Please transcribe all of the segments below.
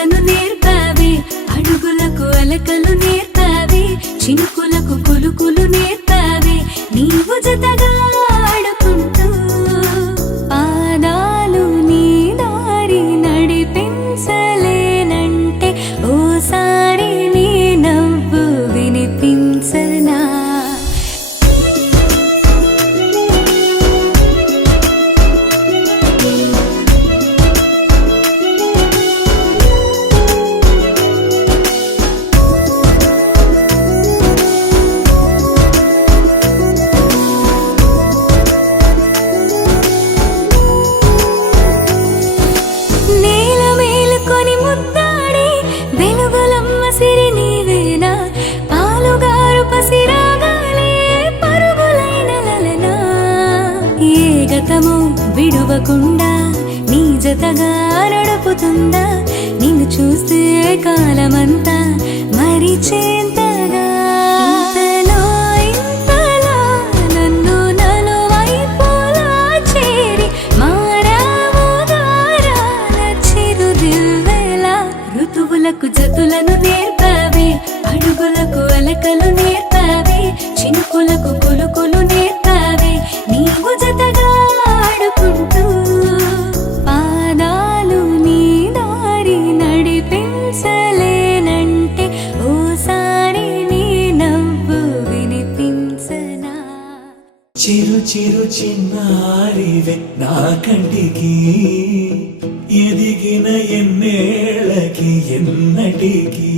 జతులను నేర్పావే అడుగులకు అలకలు నేర్పావే చినుకులకు కులుకులు నేర్పావే నీవు జతగా ఆడుకుంటూ పాదాలు నీ దారి నడిపించలేనంటే ఓసారి నీ నవ్వు వినిపించనా విడువకుండా నీ జతగా నడుపుతుందా నిన్ను చూస్తే కాలమంతా మరిచేంతగా ఇంతలా నన్ను నలువైపులా చేరి మారావు దారాల చిరుదివ్వెలా ఋతువులకు జతులను నేర్పావే అడుగులకు అలకలు నేర్పావే చినుకులకు కులుకులు నేర్పావే నీవు జతగా ఆడుకుంటూ పాదాలు నీ దారి నడిపించలేనంటే ఓసారి నీ నవ్వు వినిపించనా చిరు చిరు చిన్నారివే నా కంటికి ఎదిగిన ఎన్నేళ్ళకి ఎన్నటికి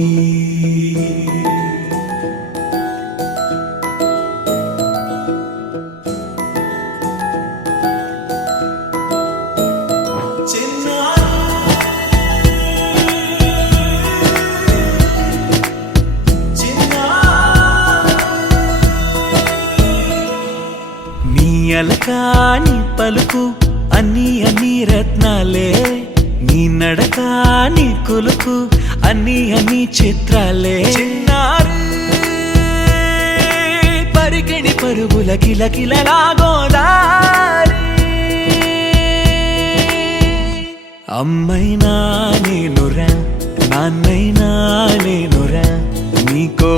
అలకాని పలుకు అన్ని అన్ని రత్నాలే నీ నడక నీ కులుకు అన్ని అన్ని చిత్రాలే చిన్నారు పరికిణి పరుగుల కిలకిలలా గోదారి అమ్మైనా నేనురా నాన్నైనా నేనురా నీకో